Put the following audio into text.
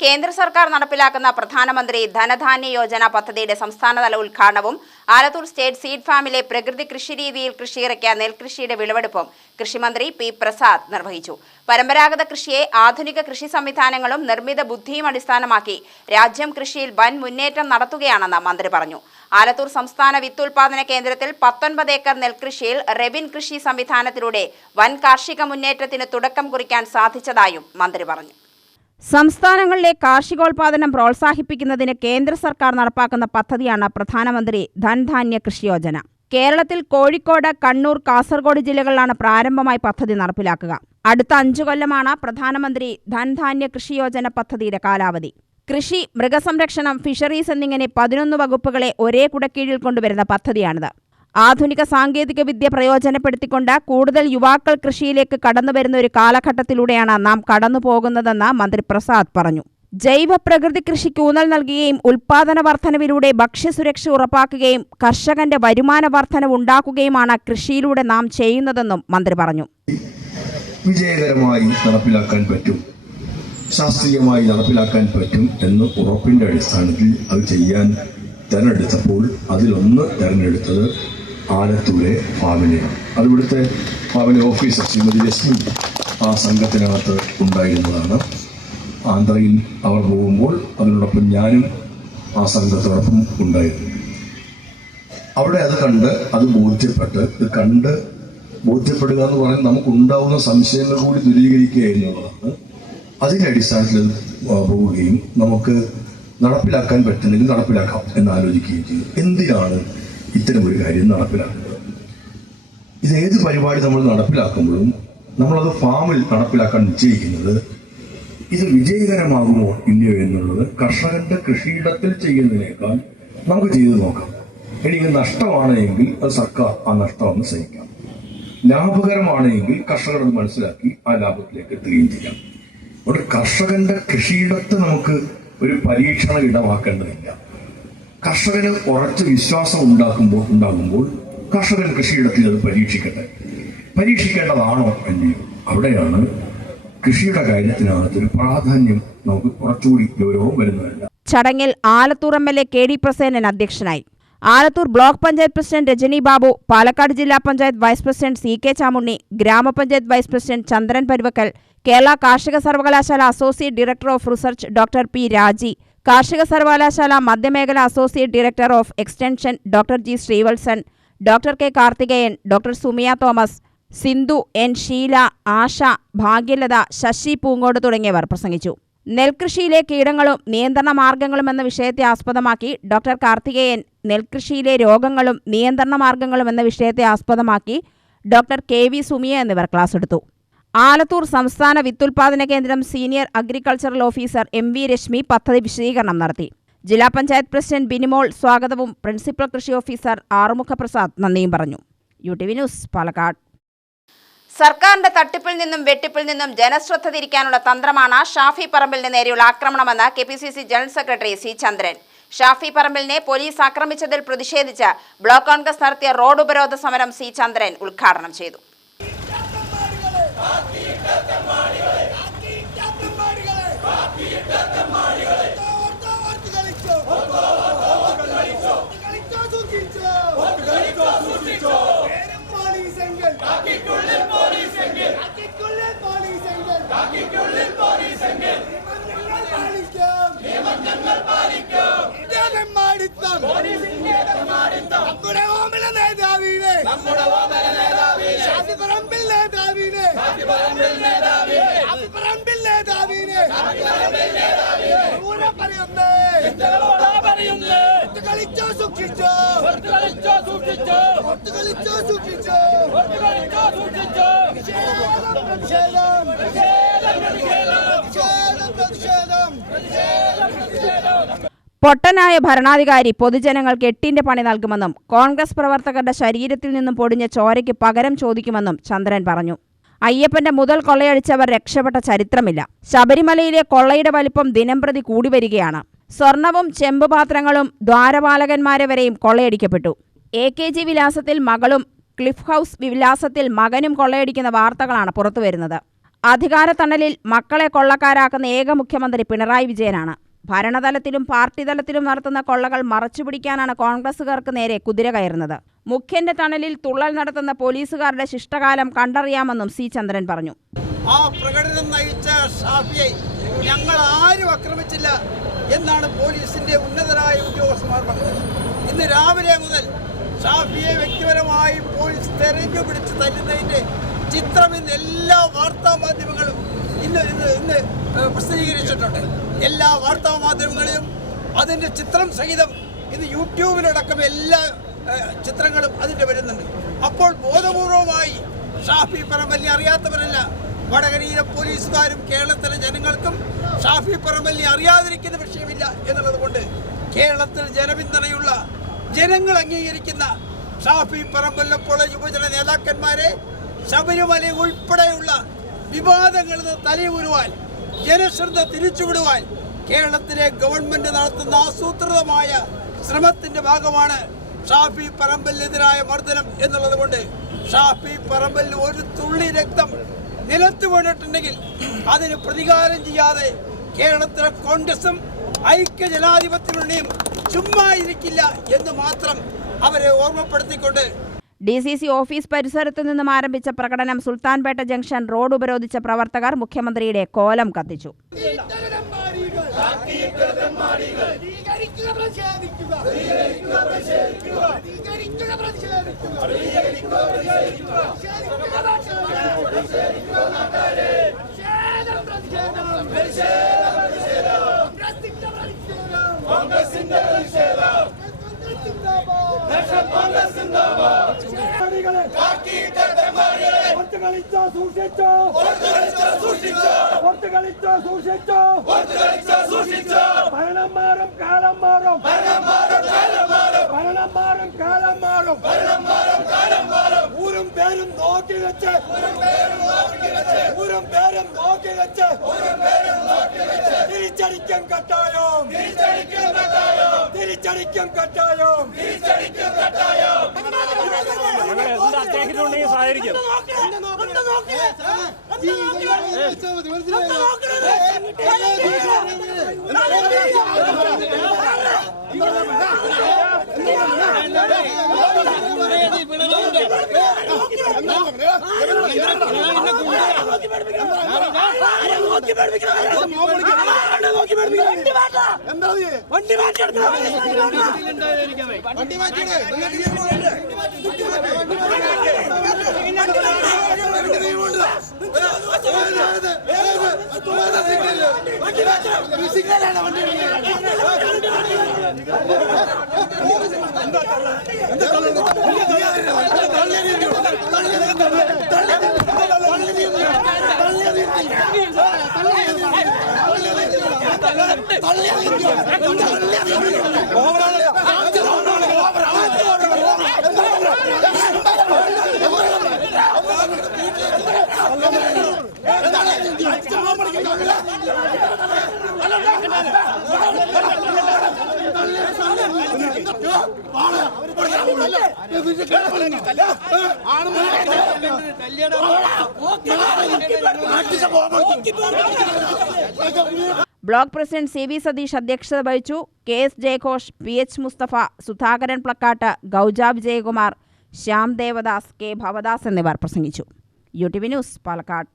കേന്ദ്ര സർക്കാർ നടപ്പിലാക്കുന്ന പ്രധാനമന്ത്രി ധനധാന്യ യോജന പദ്ധതിയുടെ സംസ്ഥാനതല ഉദ്ഘാടനവും ആലത്തൂർ സ്റ്റേറ്റ് സീഡ് ഫാമിലെ പ്രകൃതി കൃഷി രീതിയിൽ കൃഷിയിറക്കിയ നെൽകൃഷിയുടെ വിളവെടുപ്പും കൃഷിമന്ത്രി പി പ്രസാദ് നിർവഹിച്ചു. പരമ്പരാഗത കൃഷിയെ ആധുനിക കൃഷി സംവിധാനങ്ങളും നിർമ്മിത ബുദ്ധിയും അടിസ്ഥാനമാക്കി രാജ്യം കൃഷിയിൽ വൻ മുന്നേറ്റം നടത്തുകയാണെന്ന് മന്ത്രി പറഞ്ഞു. ആലത്തൂർ സംസ്ഥാന വിത്തുൽപാദന കേന്ദ്രത്തിൽ പത്തൊൻപത് ഏക്കർ നെൽകൃഷിയിൽ റെബിൻ കൃഷി സംവിധാനത്തിലൂടെ വൻ കാർഷിക മുന്നേറ്റത്തിന് തുടക്കം കുറിക്കാൻ സാധിച്ചതായും മന്ത്രി പറഞ്ഞു. സംസ്ഥാനങ്ങളിലെ കാർഷികോൽപാദനം പ്രോത്സാഹിപ്പിക്കുന്നതിന് കേന്ദ്ര സർക്കാർ നടപ്പാക്കുന്ന പദ്ധതിയാണ് പ്രധാനമന്ത്രി ധൻധാന്യ കൃഷി യോജന. കേരളത്തിൽ കോഴിക്കോട് കണ്ണൂർ കാസർഗോഡ് ജില്ലകളിലാണ് പ്രാരംഭമായി പദ്ധതി നടപ്പിലാക്കുക. അടുത്ത അഞ്ചു കൊല്ലമാണ് പ്രധാനമന്ത്രി ധൻധാന്യ കൃഷി യോജന പദ്ധതിയുടെ കാലാവധി. കൃഷി മൃഗസംരക്ഷണം ഫിഷറീസ് എന്നിങ്ങനെ പതിനൊന്ന് വകുപ്പുകളെ ഒരേ കുടക്കീഴിൽ കൊണ്ടുവരുന്ന പദ്ധതിയാണിത്. ആധുനിക സാങ്കേതിക വിദ്യ പ്രയോജനപ്പെടുത്തിക്കൊണ്ട് കൂടുതൽ യുവാക്കൾ കൃഷിയിലേക്ക് കടന്നുവരുന്ന ഒരു കാലഘട്ടത്തിലൂടെയാണ് നാം കടന്നു പോകുന്നതെന്ന് മന്ത്രി പ്രസാദ് പറഞ്ഞു. ജൈവ പ്രകൃതി കൃഷിക്ക് ഊന്നൽ നൽകുകയും ഉൽപാദന വർധനവിലൂടെ ഭക്ഷ്യസുരക്ഷ ഉറപ്പാക്കുകയും കർഷകന്റെ വരുമാന വർധനവ് ഉണ്ടാക്കുകയുമാണ് കൃഷിയിലൂടെ നാം ചെയ്യുന്നതെന്നും മന്ത്രി പറഞ്ഞു. വിജയകരമായി നടപ്പിലാക്കാൻ പറ്റും. ശാസ്ത്രീയമായി നടപ്പിലാക്കാൻ പറ്റും എന്ന് ഉറപ്പിന്റെ അടിസ്ഥാനത്തിൽ അത് ചെയ്യാൻ തെരഞ്ഞെടുത്തപ്പോൾ അതിലൊന്ന് തെരഞ്ഞെടുത്തത് ആലത്തൂരെ പാവിനെയാണ് അത് ഇവിടുത്തെ പാവിനെ ഓഫീസർ ശ്രീമതി രശ്മി ആ സംഘത്തിനകത്ത് ഉണ്ടായിരുന്നതാണ്. ആന്ധ്രയിൽ അവർ പോകുമ്പോൾ അതിനോടൊപ്പം ഞാനും ആ സംഘത്തോടൊപ്പം ഉണ്ടായിരുന്നു. അവിടെ അത് കണ്ട് അത് ബോധ്യപ്പെട്ട് ഇത് കണ്ട് ബോധ്യപ്പെടുക എന്ന് നമുക്ക് ഉണ്ടാവുന്ന സംശയങ്ങൾ കൂടി ദൂരീകരിക്കുക എന്നുള്ളതാണ്. അതിന്റെ അടിസ്ഥാനത്തിൽ പോവുകയും നമുക്ക് നടപ്പിലാക്കാൻ പറ്റുന്നെങ്കിൽ നടപ്പിലാക്കാം എന്ന് ആലോചിക്കുകയും എന്തിനാണ് ഇത്തരം ഒരു കാര്യം നടപ്പിലാക്കുന്നത്. ഇത് ഏത് പരിപാടി നമ്മൾ നടപ്പിലാക്കുമ്പോഴും നമ്മളത് ഫാമിൽ നടപ്പിലാക്കാൻ നിശ്ചയിക്കുന്നത് ഇത് വിജയകരമാകുമോ ഇല്ലയോ എന്നുള്ളത് കർഷകന്റെ കൃഷിയിടത്തിൽ ചെയ്യുന്നതിനേക്കാൾ നമുക്ക് ചെയ്തു നോക്കാം. ഇത് നഷ്ടമാണ് എങ്കിൽ അത് സർക്കാർ ആ നഷ്ടം ഒന്ന് സഹിക്കാം. ലാഭകരമാണ് എങ്കിൽ കർഷകർ അത് മനസ്സിലാക്കി ആ ലാഭത്തിലേക്ക് എത്തുകയും ചെയ്യാം. അവിടെ കർഷകന്റെ കൃഷിയിടത്ത് നമുക്ക് ഒരു പരീക്ഷണ ഇടമാക്കേണ്ടതില്ല. കർഷകന് ഉറച്ച വിശ്വാസം ഉണ്ടാക്കുമ്പോൾ ഉണ്ടാകുമ്പോൾ കർഷകൻ കൃഷിയിടത്തിൽ അത് പരീക്ഷിക്കട്ടെ. പരീക്ഷിക്കേണ്ടതാണോ അല്ലയോ? അവിടെയാണ് കൃഷിയുടെ കാര്യത്തിനകത്ത് ഒരു പ്രാധാന്യം നമുക്ക് കുറച്ചുകൂടി ഗൗരവം വരുന്നതല്ല. ചടങ്ങിൽ Alathur M L A K D Prasenan അധ്യക്ഷനായി. ആലത്തൂർ ബ്ലോക്ക് പഞ്ചായത്ത് പ്രസിഡന്റ് രജനി ബാബു പാലക്കാട് ജില്ലാ panchayat vice president C K Chamunni ഗ്രാമപഞ്ചായത്ത് വൈസ് പ്രസിഡന്റ് ചന്ദ്രൻ പരുവക്കൽ കേരള കാർഷിക സർവകലാശാല associate director of research doctor P Raji കാർഷിക സർവകലാശാല മധ്യമേഖല associate director of extension doctor G Sreevalsan doctor K Karthikeyan doctor Sumiya Thomas Sindhu N Sheela Asha Bhagyalatha Sasi Poongode തുടങ്ങിയവർ പ്രസംഗിച്ചു. നെൽകൃഷിയിലെ കീടങ്ങളും നിയന്ത്രണ മാർഗങ്ങളും എന്ന വിഷയത്തെ ആസ്പദമാക്കി ഡോക്ടർ കാർത്തികേയൻ നെൽകൃഷിയിലെ രോഗങ്ങളും നിയന്ത്രണ മാർഗങ്ങളും എന്ന വിഷയത്തെ ആസ്പദമാക്കി ഡോക്ടർ കെ വി സുമിയ എന്നിവർ ക്ലാസ് എടുത്തു. ആലത്തൂർ സംസ്ഥാന വിത്തുൽപാദന കേന്ദ്രം senior agricultural officer M V Reshmi പദ്ധതി വിശദീകരണം നടത്തി. ജില്ലാ പഞ്ചായത്ത് പ്രസിഡന്റ് ബിനിമോൾ സ്വാഗതവും പ്രിൻസിപ്പൽ കൃഷി ഓഫീസർ ആറുമുഖ പ്രസാദ് നന്ദിയും പറഞ്ഞു. U T V news Palakkad. സർക്കാരിന്റെ തട്ടിപ്പിൽ നിന്നും വെട്ടിപ്പിൽ നിന്നും ജനശ്രദ്ധ തിരിക്കാനുള്ള തന്ത്രമാണ് ഷാഫി പറമ്പിലിന് നേരെയുള്ള ആക്രമണമെന്ന് K P C C general secretary C Chandran. Shafi പറമ്പിലിനെ police ആക്രമിച്ചതിൽ പ്രതിഷേധിച്ച് ബ്ലോക്ക് കോൺഗ്രസ് നടത്തിയ റോഡ് ഉപരോധ സമരം സി ചന്ദ്രൻ ഉദ്ഘാടനം ചെയ്തു. காத்திட்ட தம்மாடிகளே காத்திட்ட தம்மாடிகளே காத்திட்ட தம்மாடிகளே കളിച്ചോ സൂക്ഷിച്ചോ ഒത്തു കളിച്ചോ സൂക്ഷിച്ചോ. ഒത്തു കളിച്ചോ സൂക്ഷിച്ചോ. ഒത്തു കളിച്ചോ സൂക്ഷിച്ചോ പ്രതിഷേധം പ്രതിഷേധം. പ്രതിഷേധം പ്രതിഷേധം. പ്രതിഷേധം പ്രതിഷേധം. പൊട്ടനായ ഭരണാധികാരി പൊതുജനങ്ങൾക്ക് എട്ടിന്റെ പണി നൽകുമെന്നും കോൺഗ്രസ് പ്രവർത്തകരുടെ ശരീരത്തിൽ നിന്നും പൊടിഞ്ഞ ചോരയ്ക്ക് പകരം ചോദിക്കുമെന്നും ചന്ദ്രൻ പറഞ്ഞു. അയ്യപ്പന്റെ മുതൽ കൊള്ളയടിച്ചവർ രക്ഷപ്പെട്ട ചരിത്രമില്ല. ശബരിമലയിലെ കൊള്ളയുടെ വലിപ്പം ദിനംപ്രതി കൂടി വരികയാണ്. സ്വർണവും ചെമ്പുപാത്രങ്ങളും ദ്വാരപാലകന്മാരെ വരെയും കൊള്ളയടിക്കപ്പെട്ടു. എ കെ ജി വിലാസത്തിൽ മകളും ക്ലിഫ് ഹൗസ് വിലാസത്തിൽ മകനും കൊള്ളയടിക്കുന്ന വാർത്തകളാണ് പുറത്തുവരുന്നത്. അധികാരത്തണലിൽ മക്കളെ കൊള്ളക്കാരാക്കുന്ന ഏക മുഖ്യമന്ത്രി പിണറായി വിജയനാണ്. ഭരണതലത്തിലും പാർട്ടി തലത്തിലും നടത്തുന്ന കൊള്ളകൾ മറച്ചുപിടിക്കാനാണ് കോൺഗ്രസുകാർക്ക് നേരെ കുതിര കയറുന്നത്. മുഖ്യന്റെ തണലിൽ തുള്ളൽ നടത്തുന്ന പോലീസുകാരുടെ ശിഷ്ടകാലം കണ്ടറിയാമെന്നും സി ചന്ദ്രൻ പറഞ്ഞു. ആ പ്രകടനം നയിച്ച ഷാഫിയെ ഞങ്ങൾ ആരും ആക്രമിച്ചില്ല എന്നാണ് പോലീസിന്റെ ഉന്നതരായ ഉദ്യോഗസ്ഥന്മാർ പറഞ്ഞത്. ഇന്ന് രാവിലെ മുതൽ ഷാഫിയെ വ്യക്തിപരമായി പോലീസ് തെരഞ്ഞു പിടിച്ച് തല്ലുന്നതിന്റെ ചിത്രം ഇന്ന് എല്ലാ വാർത്താ മാധ്യമങ്ങളും ഇന്ന് ഇന്ന് ഇന്ന് പ്രസിദ്ധീകരിച്ചിട്ടുണ്ട്. എല്ലാ വാർത്താ മാധ്യമങ്ങളിലും അതിന്റെ ചിത്രം സഹിതം ഇന്ന് യൂട്യൂബിലടക്കം എല്ലാ ചിത്രങ്ങളും അതിന്റെ വരുന്നുണ്ട്. അപ്പോൾ ബോധപൂർവമായി ഷാഫി പറമ്പല്ലി അറിയാത്തവരല്ല വടകരയിലെ പോലീസുകാരും കേരളത്തിലെ ജനങ്ങൾക്കും ഷാഫി പറമ്പല്ലി അറിയാതിരിക്കുന്ന വിഷയമില്ല എന്നുള്ളത് കൊണ്ട് കേരളത്തിൽ ജനപിന്തുണയുള്ള ജനങ്ങൾ അംഗീകരിക്കുന്ന ഷാഫി പറമ്പല്ലപ്പോള യുവജന നേതാക്കന്മാരെ ശബരിമല ഉൾപ്പെടെയുള്ള വിവാദങ്ങളിൽ നിന്ന് തലയൂരുവാൻ ജനശ്രദ്ധ തിരിച്ചുവിടുവാൻ കേരളത്തിലെ ഗവൺമെന്റ് നടത്തുന്ന ആസൂത്രിതമായ ശ്രമത്തിന്റെ ഭാഗമാണ് ഷാഫി പറമ്പലിനെതിരായ മർദ്ദനം എന്നുള്ളത് കൊണ്ട് ഷാഫി പറമ്പലിന് ഒരു തുള്ളി രക്തം നിലത്ത് വീണിട്ടുണ്ടെങ്കിൽ അതിന് പ്രതികാരം ചെയ്യാതെ കേരളത്തിലെ കോൺഗ്രസും ഐക്യ ജനാധിപത്യ മുന്നണിയും ചുമ്മാ ഇരിക്കില്ല എന്ന് മാത്രം അവരെ ഓർമ്മപ്പെടുത്തിക്കൊണ്ട് ഡി സി സി ഓഫീസ് പരിസരത്തു നിന്നും ആരംഭിച്ച പ്രകടനം സുൽത്താൻപേട്ട ജംഗ്ഷൻ റോഡ് ഉപരോധിച്ച പ്രവർത്തകർ മുഖ്യമന്ത്രിയുടെ കോലം കത്തിച്ചു. സ്വീകരിക്കുക പ്രതിഷേധിക്കുക. സ്വീകരിക്കുക പ്രതിഷേധിക്കുക. പ്രതിഷേധിക്കുക. നാട്ടാരെ പ്രതിഷേധം പ്രതിഷേധം. പ്രതിഷേധം കോൺഗ്രസിന്റെ പ്രതിഷേധം. കോൺഗ്രസ് സൂക്ഷിച്ചോ. പുറത്ത് കളിച്ചോ സൂക്ഷിച്ചോ. ഭരണം മാറും കാലം മാറും ഊരും പേരും നോക്കി വെച്ച്. ഊരും പേരും നോക്കി വെച്ച്. തിരിച്ചടിക്കും കട്ടായം. തിരിച്ചടിക്കും കട്ടായം. பிணராயி എന്താ അത്യാഹിതമുണ്ടെങ്കിൽ സഹായിക്കും block president C V Satheesh അധ്യക്ഷത വഹിച്ചു. കെ എസ് ജയഘോഷ് പി എച്ച് മുസ്തഫ സുധാകരൻ പ്ലക്കാട്ട് ഗൗജാബ് വിജയകുമാർ ശ്യാം ദേവദാസ് കെ ഭവദാസ് എന്നിവർ പ്രസംഗിച്ചു. U T V news Palakkad.